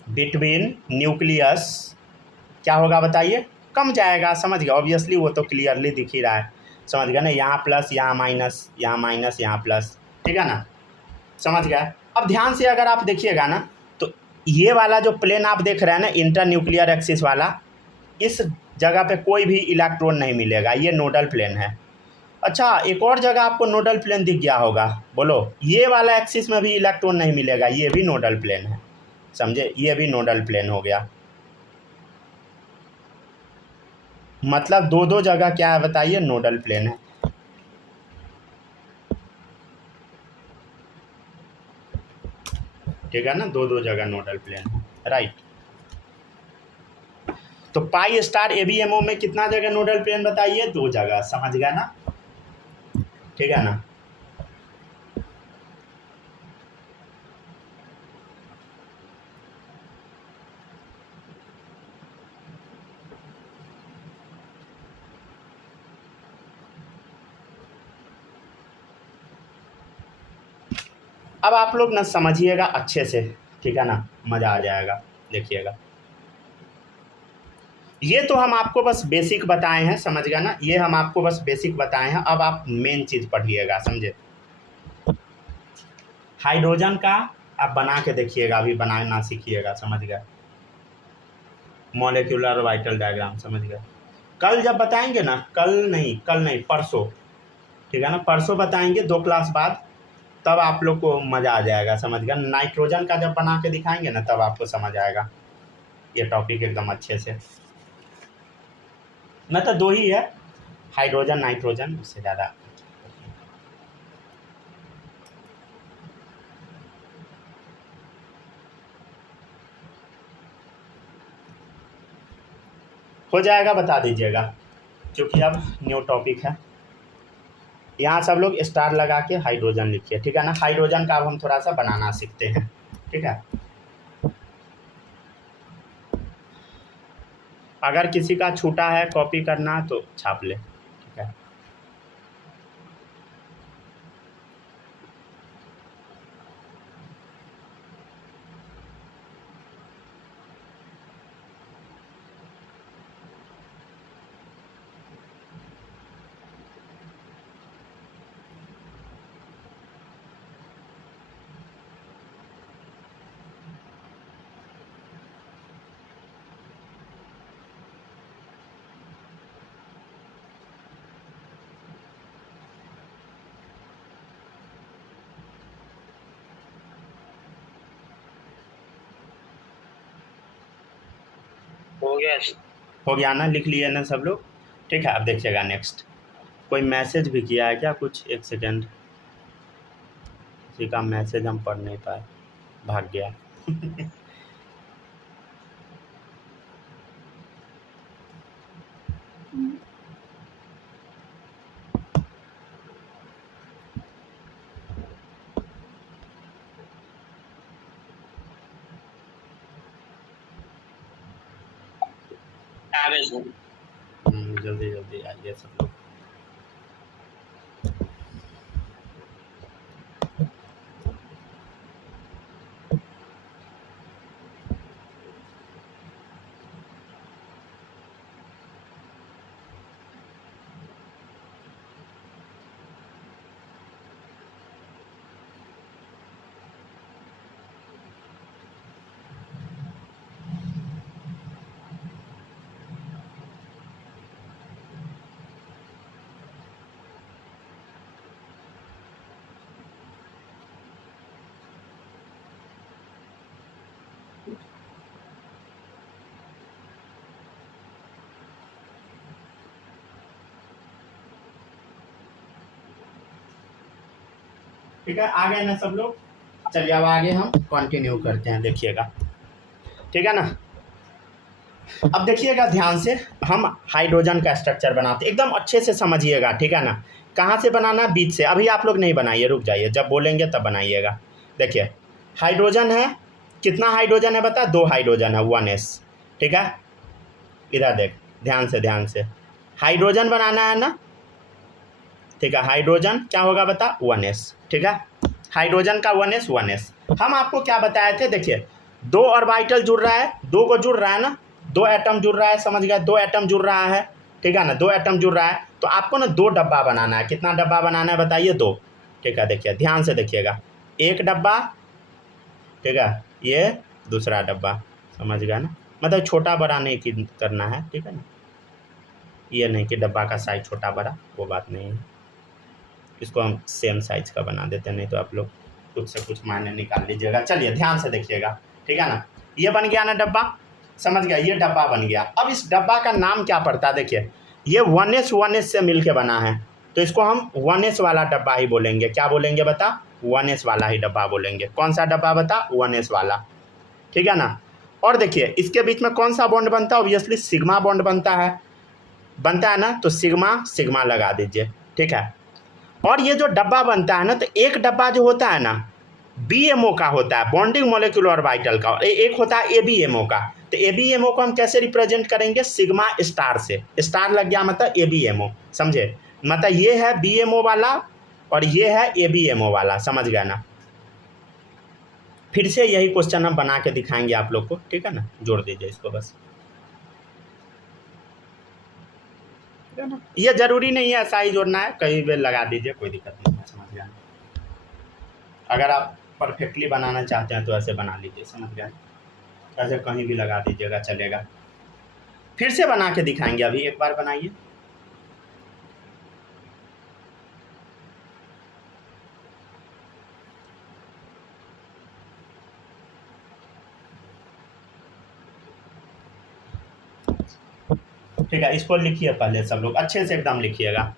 बिटवीन न्यूक्लियस क्या होगा बताइए, कम जाएगा, समझ गया, ऑब्वियसली वो तो क्लियरली दिख ही रहा है, समझ गया ना, यहाँ प्लस यहाँ माइनस, यहाँ माइनस यहाँ प्लस, ठीक है ना, समझ गया। अब ध्यान से अगर आप देखिएगा ना, तो ये वाला जो प्लेन आप देख रहे हैं ना, इंटर न्यूक्लियर एक्सिस वाला, इस जगह पे कोई भी इलेक्ट्रॉन नहीं मिलेगा, ये नोडल प्लेन है। अच्छा एक और जगह आपको नोडल प्लेन दिख गया होगा, बोलो, ये वाला एक्सिस में भी इलेक्ट्रॉन नहीं मिलेगा, ये भी नोडल प्लेन है, समझे, ये भी नोडल प्लेन हो गया। मतलब दो दो जगह क्या है बताइए, नोडल प्लेन है, ठीक है ना, दो दो जगह नोडल प्लेन है, राइट। तो पाई स्टार ABMO में कितना जगह नोडल प्लेन बताइए? 2 जगह, समझ गया ना? ठीक है ना? अब आप लोग ना समझिएगा अच्छे से, ठीक है ना? मज़ा आ जाएगा, देखिएगा। ये तो हम आपको बस बेसिक बताए हैं, समझ गया ना? ये हम आपको बस बेसिक बताए हैं। अब आप मेन चीज़ पढ़िएगा, समझे? हाइड्रोजन का आप बना के देखिएगा, अभी बनाना सीखिएगा, समझ गया? मॉलिक्यूलर वाइटल डायग्राम, समझ गया? कल जब बताएंगे ना, कल नहीं परसों, ठीक है ना? परसों बताएंगे 2 क्लास बाद, तब आप लोग को मज़ा आ जाएगा, समझ गया? नाइट्रोजन का जब बना के दिखाएंगे ना, तब आपको समझ आएगा ये टॉपिक एकदम अच्छे से। मतलब 2 ही है, हाइड्रोजन नाइट्रोजन, उससे ज़्यादा। हो जाएगा, बता दीजिएगा, क्योंकि अब न्यू टॉपिक है। यहाँ सब लोग स्टार लगा के हाइड्रोजन लिखिए, ठीक है ना? हाइड्रोजन का अब हम थोड़ा सा बनाना सीखते हैं, ठीक है? अगर किसी का छूटा है कॉपी करना तो छाप ले, ठीक है? हो गया। हो गया ना? लिख लिए ना सब लोग? ठीक है, अब देखिएगा नेक्स्ट। कोई मैसेज भी किया है क्या? कुछ 1 सेकेंड, किसी का मैसेज हम पढ़ नहीं पाए, भाग गया। जल्दी जल्दी आइए सब लोग। ठीक है, आ गए ना सब लोग? चलिए अब आगे हम कंटिन्यू करते हैं, देखिएगा, ठीक है ना? अब देखिएगा ध्यान से, हम हाइड्रोजन का स्ट्रक्चर बनाते हैं, एकदम अच्छे से समझिएगा, ठीक है ना? कहाँ से बनाना? बीच से। अभी आप लोग नहीं बनाइए, रुक जाइए, जब बोलेंगे तब बनाइएगा। देखिए, हाइड्रोजन है, कितना हाइड्रोजन है बता? 2 हाइड्रोजन है, 1s, ठीक है? इधर देख, ध्यान से हाइड्रोजन बनाना है ना, ठीक है? हाइड्रोजन क्या होगा बता? 1s, ठीक है? हाइड्रोजन का 1s। हम आपको क्या बताए थे? देखिए, 2 ऑर्बिटल जुड़ रहा है, 2 को जुड़ रहा है ना, 2 एटम जुड़ रहा है, समझ गया? 2 एटम जुड़ रहा है, ठीक है ना? 2 एटम जुड़ रहा है, तो आपको ना 2 डब्बा बनाना है। कितना डब्बा बनाना है बताइए? 2, ठीक है? देखिए, ध्यान से देखिएगा, 1 डब्बा, ठीक है? ये दूसरा डब्बा, समझ गया ना? मतलब छोटा बड़ा नहीं करना है, ठीक है ना? ये नहीं कि डब्बा का साइज छोटा बड़ा, वो बात नहीं है। इसको हम सेम साइज का बना देते हैं, नहीं तो आप लोग कुछ से कुछ मायने निकाल लीजिएगा। चलिए ध्यान से देखिएगा, ठीक है ना? ये बन गया ना डब्बा, समझ गया? ये डब्बा बन गया। अब इस डब्बा का नाम क्या पड़ता है? देखिए, ये 1s से मिल के बना है, तो इसको हम 1s वाला डब्बा ही बोलेंगे। क्या बोलेंगे बता? 1s वाला ही डब्बा बोलेंगे। कौन सा डब्बा बता? 1s वाला, ठीक है ना? और देखिए इसके बीच में कौन सा बॉन्ड बनता है, ऑब्वियसली सिग्मा बॉन्ड बनता है ना, तो सिग्मा सिग्मा लगा दीजिए, ठीक है। और ये जो डब्बा बनता है ना, तो एक डब्बा जो होता है ना BMO का होता है, बॉन्डिंग मोलिक्यूलर ऑर्बिटल का, एक होता है ABMO का। तो ABMO को हम कैसे रिप्रेजेंट करेंगे, सिग्मा स्टार से, स्टार लग गया मतलब ABMO, समझे। मतलब ये है BMO वाला और ये है ABMO वाला, समझ गया ना। फिर से यही क्वेश्चन हम बना के दिखाएंगे आप लोग को, ठीक है ना, जोड़ दीजिए इसको बस, ये जरूरी नहीं है ऐसा ही जोड़ना है, कहीं भी लगा दीजिए, कोई दिक्कत नहीं है, समझ गया। अगर आप परफेक्टली बनाना चाहते हैं तो ऐसे बना लीजिए, समझ गए, ऐसे कहीं भी लगा दीजिएगा चलेगा। फिर से बना के दिखाएंगे, अभी एक बार बनाइए। ठीक है, इसको लिखिए पहले सब लोग अच्छे से एकदम लिखिएगा।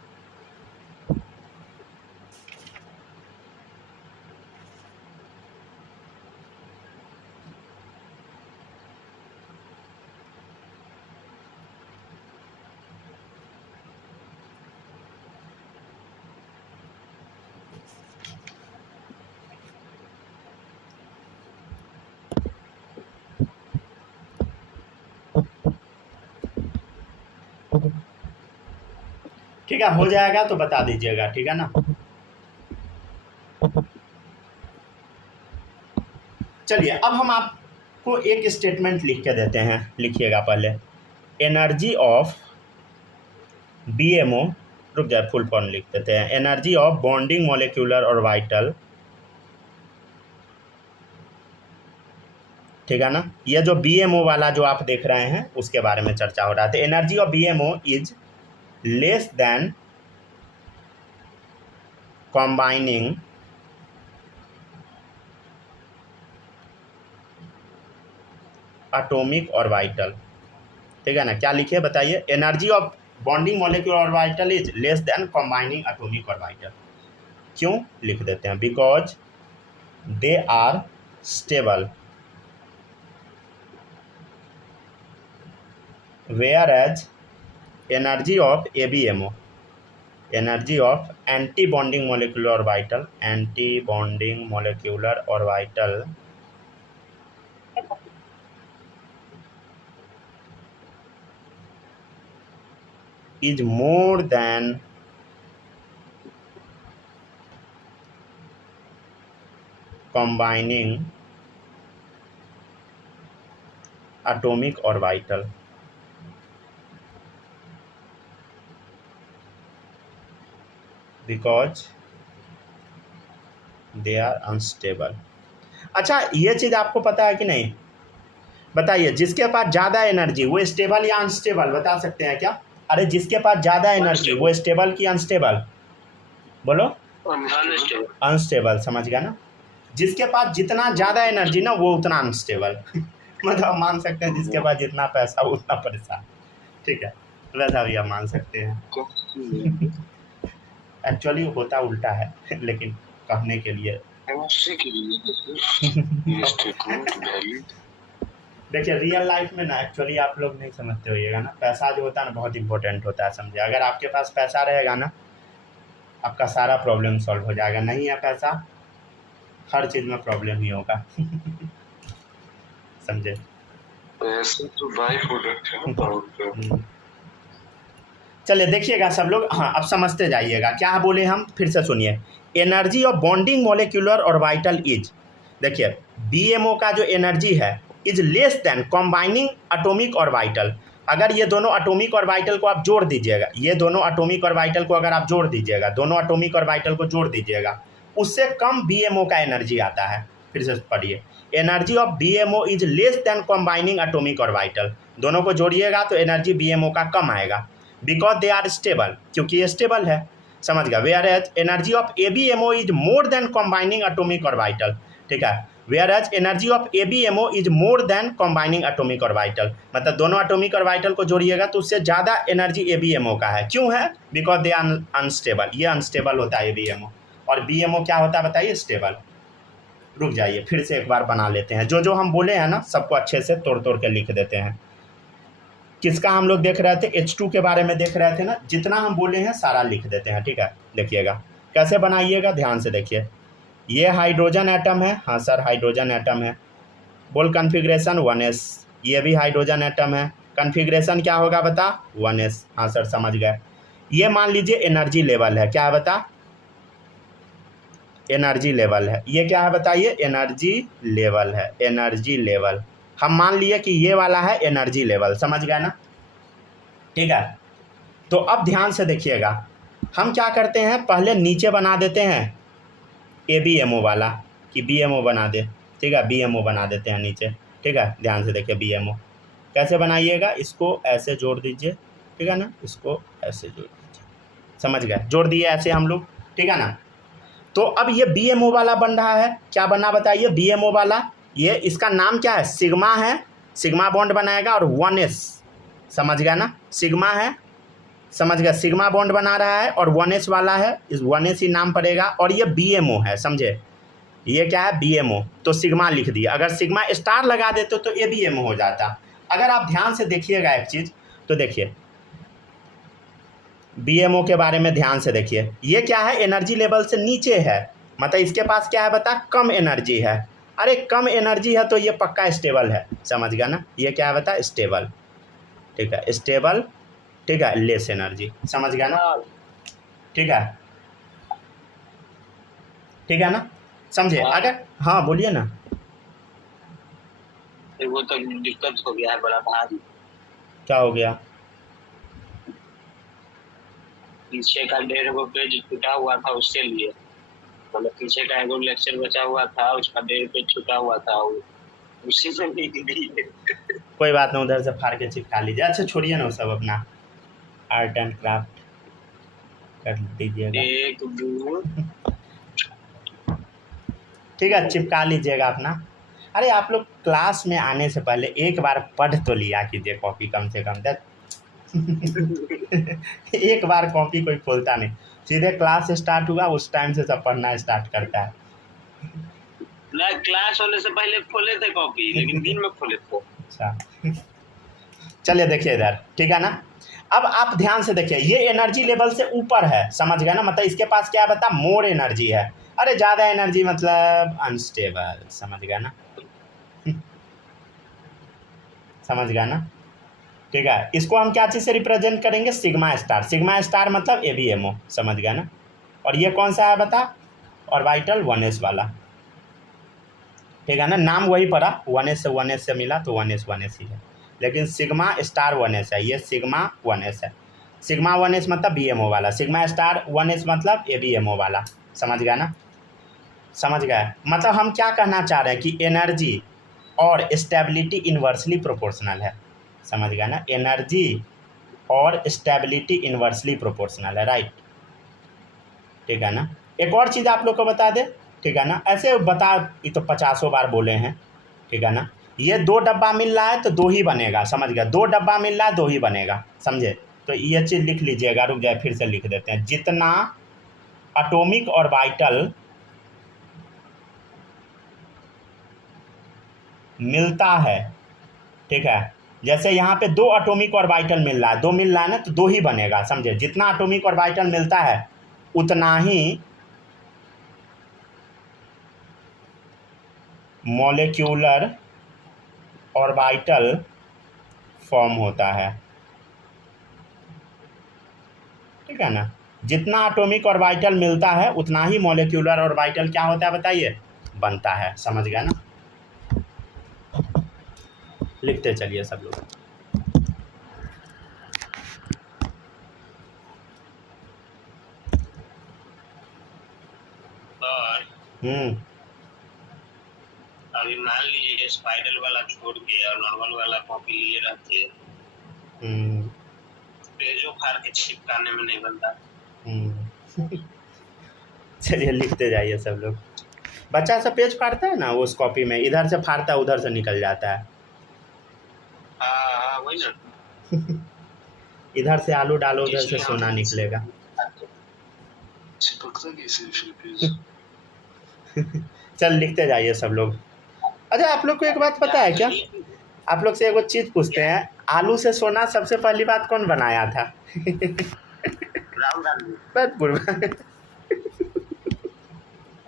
ठीक है, हो जाएगा तो बता दीजिएगा, ठीक है ना। चलिए अब हम आपको एक स्टेटमेंट लिख के देते हैं, लिखिएगा पहले। एनर्जी ऑफ BMO, रुक जाए, फुल फॉर्म लिख देते हैं। Energy of bonding molecular orbital, ठीक है ना। ये जो BMO वाला जो आप देख रहे हैं उसके बारे में चर्चा हो रहा है। तो energy of BMO is less than combining atomic orbital, ठीक है ना। क्या लिखे बताइए, energy of bonding molecular orbital is less than combining atomic orbital. क्यों लिख देते हैं, because they are stable whereas energy of ABMO, energy of anti bonding molecular orbital, anti bonding molecular orbital is more than combining atomic orbital, because they are unstable। अच्छा, ये चीज़ आपको पता है कि नहीं, बताइए। जिसके पास ज़्यादा एनर्जी वो स्टेबल या अनस्टेबल, बता सकते हैं क्या। अरे जिसके पास ज़्यादा एनर्जी वो स्टेबल कि अनस्टेबल, बोलो। अनस्टेबल, समझ गया ना। जिसके पास जितना ज़्यादा एनर्जी ना वो उतना अनस्टेबल मतलब मान सकते हैं जिसके पास जितना पैसा वो उतना परेशान, ठीक है, वैसा भी आप मान सकते हैं। एक्चुअली होता उल्टा है लेकिन कहने के लिए देखिए रियल लाइफ में ना एक्चुअली आप लोग नहीं समझते होइएगा ना, पैसा जो होता है ना बहुत इंपॉर्टेंट होता है, समझे। अगर आपके पास पैसा रहेगा ना आपका सारा प्रॉब्लम सॉल्व हो जाएगा, नहीं है पैसा हर चीज़ में प्रॉब्लम ही होगा समझे। तो बाई प्रोडक्ट है ना। चलिए देखिएगा सब लोग, हाँ अब समझते जाइएगा क्या बोले हम, फिर से सुनिए। Energy of bonding molecular orbital is, देखिए BMO का जो एनर्जी है is less than combining atomic orbital. अगर ये दोनों एटॉमिक ऑर्बिटल को आप जोड़ दीजिएगा, ये दोनों एटॉमिक ऑर्बिटल को अगर आप जोड़ दीजिएगा, दोनों एटॉमिक ऑर्बिटल को जोड़ दीजिएगा, उससे कम BMO का एनर्जी आता है। फिर से पढ़िए, energy of BMO is less than combining atomic orbital, दोनों को जोड़िएगा तो एनर्जी BMO का कम आएगा, बिकॉज दे आर स्टेबल, क्योंकि ये स्टेबल है, समझ गया। Whereas energy of ABMO is more than combining atomic orbital, ठीक है। Whereas energy of ABMO is more than combining atomic orbital, मतलब दोनों एटॉमिक ऑर्बिटल को जोड़िएगा तो उससे ज़्यादा एनर्जी ABMO का है। क्यों है, बिकॉज दे आर अनस्टेबल, ये अनस्टेबल होता है ABMO, और BMO क्या होता है बताइए, स्टेबल। रुक जाइए, फिर से एक बार बना लेते हैं। जो जो हम बोले हैं ना सबको अच्छे से तोड़ तोड़ के लिख देते हैं। किसका हम लोग देख रहे थे, H2 के बारे में देख रहे थे ना, जितना हम बोले हैं सारा लिख देते हैं, ठीक है। देखिएगा कैसे बनाइएगा, ध्यान से देखिए। ये हाइड्रोजन एटम है, हाँ सर हाइड्रोजन एटम है। बोल कन्फिग्रेशन 1s, ये भी हाइड्रोजन एटम है। कन्फिग्रेशन क्या होगा बता, 1s, हाँ सर समझ गए। ये मान लीजिए एनर्जी लेवल है, क्या है बता, एनर्जी लेवल है। ये क्या है बताइए, एनर्जी लेवल है, एनर्जी लेवल। हम मान लिए कि ये वाला है एनर्जी लेवल, समझ गए ना, ठीक है। तो अब ध्यान से देखिएगा, हम क्या करते हैं, पहले नीचे बना देते हैं ABMO वाला, कि BMO बना दे, ठीक है, BMO बना देते हैं नीचे, ठीक है। ध्यान से देखिए BMO कैसे बनाइएगा, इसको ऐसे जोड़ दीजिए, ठीक है ना, इसको ऐसे जोड़ दीजिए, समझ गए, जोड़ दिए ऐसे हम लोग, ठीक है ना। तो अब ये BMO वाला बन रहा है, क्या बना बताइए, BMO वाला, ये इसका नाम क्या है, सिग्मा है, सिग्मा बॉन्ड बनाएगा और 1s, समझ गया ना, सिग्मा है, समझ गया, सिग्मा बॉन्ड बना रहा है और 1s वाला है, इस 1s ही नाम पड़ेगा। और ये BMO है, समझे, ये क्या है BMO, तो सिग्मा लिख दिया। अगर सिग्मा स्टार लगा देते तो ABMO हो जाता। अगर आप ध्यान से देखिएगा एक चीज़, तो देखिए BMO के बारे में ध्यान से देखिए, ये क्या है, एनर्जी लेवल से नीचे है, मतलब इसके पास क्या है बता, कम एनर्जी है। अरे कम एनर्जी है तो ये पक्का स्टेबल है, समझ गया ना, ये क्या है बता, स्टेबल, ठीक है, स्टेबल, ठीक है, लेस एनर्जी, समझ गया ना, ठीक है, ठीक है ना, समझे। अगर हाँ बोलिए ना, वो तो दिक्कत हो गया है बड़ा भारी। क्या हो गया, पीछे का 1.5 पेज छूटा हुआ था, उसके लिए, मतलब पीछे का 1 लेक्चर बचा हुआ था, उसका 1.5 पेज छूटा हुआ था, उसी में लिख दिए। कोई बात नहीं, उधर से फाड़ के चिपका लीजिए। अच्छा छोड़िए ना वो सब, अपना आर्ट एंड क्राफ्ट कर दीजिएगा, एक दो, ठीक है, चिपका लीजिएगा अपना। अरे आप लोग क्लास में आने से पहले एक बार पढ़ तो लिया कीजिए कॉपी, कम से कम तक एक बार कॉपी कोई खोलता नहीं, सीधे क्लास स्टार्ट हुआ उस टाइम से सब पढ़ना स्टार्ट करता है। ना क्लास होने से पहले खोले थे कॉपी, लेकिन दिन में खोले थे। अच्छा चलिए देखिए इधर, ठीक है ना। अब आप ध्यान से देखिए, ये एनर्जी लेवल से ऊपर है, समझ गया ना, मतलब इसके पास क्या बता, मोर एनर्जी है। अरे ज़्यादा एनर्जी मतलब अनस्टेबल, समझ गया ना समझ गया ना, ठीक है। इसको हम क्या चीज़ से रिप्रेजेंट करेंगे, सिग्मा स्टार, सिग्मा स्टार मतलब ABMO, समझ गया ना। और ये कौन सा है बता, ऑर्बिटल 1s वाला, ठीक है ना, नाम वही पड़ा, 1s से मिला तो 1s ही है, लेकिन सिग्मा स्टार 1s है, ये सिग्मा 1s है। सिग्मा 1s मतलब BMO वाला, सिग्मा स्टार 1s मतलब ABMO वाला, समझ गया ना, समझ गया। मतलब हम क्या कहना चाह रहे हैं कि एनर्जी और स्टेबिलिटी इन्वर्सली प्रोपोर्शनल है, समझ गया ना, एनर्जी और स्टेबिलिटी इन्वर्सली प्रोपोर्शनल है, राइट, ठीक है ना। एक और चीज़ आप लोग को बता दें, ठीक है ना, ऐसे बता, ये तो 50 बार बोले हैं, ठीक है ना। ये 2 डब्बा मिल रहा है तो 2 ही बनेगा, समझ गया, 2 डब्बा मिल रहा है 2 ही बनेगा, समझे। तो ये चीज़ लिख लीजिएगा, रुक जाए फिर से लिख देते हैं, जितना एटॉमिक ऑर्बिटल मिलता है, ठीक है, जैसे यहाँ पे 2 एटॉमिक ऑर्बिटल मिल रहा है, 2 मिल रहा है ना, तो 2 ही बनेगा, समझे। जितना एटॉमिक ऑर्बिटल मिलता है उतना ही मॉलिक्यूलर ऑर्बिटल फॉर्म होता है, ठीक है ना। जितना एटॉमिक ऑर्बिटल मिलता है उतना ही मॉलिक्यूलर ऑर्बिटल क्या होता है बताइए, बनता है, समझ गया ना। लिखते चलिए सब लोग, और हम्म, अभी मान लीजिए स्पाइरल वाला छोड़ के और नॉर्मल वाला कॉपी लिए रहते हैं, पेजों फाड़ के चिपकाने में नहीं बनता। चलिए लिखते जाइए सब लोग। बच्चा सब पेज फाड़ता है ना, वो उस कॉपी में इधर से फाड़ता है उधर से निकल जाता है, हाँ वही ना, इधर से आलू डालो उधर से सोना निकलेगा। चल लिखते जाइए सब लोग। अच्छा आप लोग को एक बात पता है क्या, आप लोग से एगो चीज़ पूछते हैं, आलू से सोना सबसे पहली बात कौन बनाया था? राहुल गांधी। बहुत बुरा।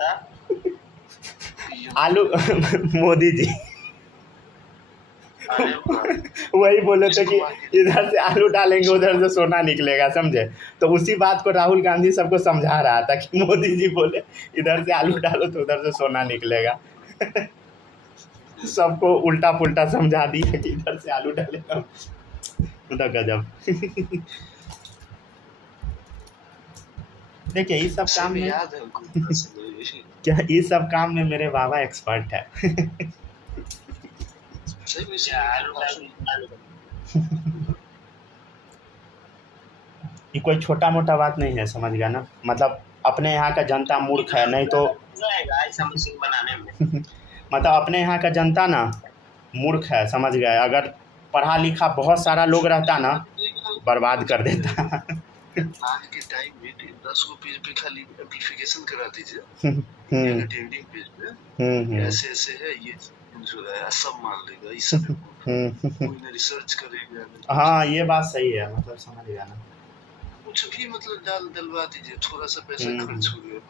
हाँ? आलू मोदी जी अरे वाह। वही बोले थे कि इधर से आलू डालेंगे उधर से सोना निकलेगा, समझे? तो उसी बात को राहुल गांधी सबको समझा रहा था कि मोदी जी बोले इधर से आलू डालो तो उधर से सोना निकलेगा। सबको उल्टा पुल्टा समझा दिया कि इधर से आलू डालेगा। उधर गजब। देखिए इस सब काम में, याद है उनको। क्या इस सब काम में मेरे बाबा एक्सपर्ट है। सही में से आलू गांधी। ये कोई छोटा मोटा बात नहीं है, समझ गया ना? मतलब अपने यहाँ का जनता मूर्ख है, नहीं तो जाएगा ऐसा मशीन बनाने में। मतलब अपने यहाँ का जनता ना मूर्ख है, समझ गए? अगर पढ़ा लिखा बहुत सारा लोग रहता ना बर्बाद कर देता। आज के टाइम में 10 को पेज पे खाली एम्प्लीफिकेशन करा दीजिए, अटेंडिंग पेज पे ऐसे ऐसे है, ये जो है सब मान लेगा, ये सब कोई ना रिसर्च करेगा। हाँ ये बात सही है, मतलब समझ गया ना? कुछ भी मतलब डलवा दीजिए, थोड़ा सा पैसा खर्च हो गया,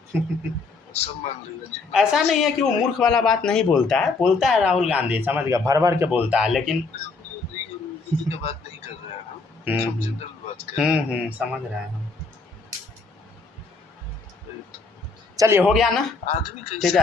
सब मान लेगा। ऐसा नहीं है कि वो मूर्ख वाला बात नहीं बोलता है, बोलता है राहुल गांधी, समझ गया, भर भर के बोलता है, लेकिन बात नहीं कर रहे हैं हम, जनरल बात कर रहे हैं। समझ रहे हैं हम। चलिए हो गया ना? आदमी ठीक है।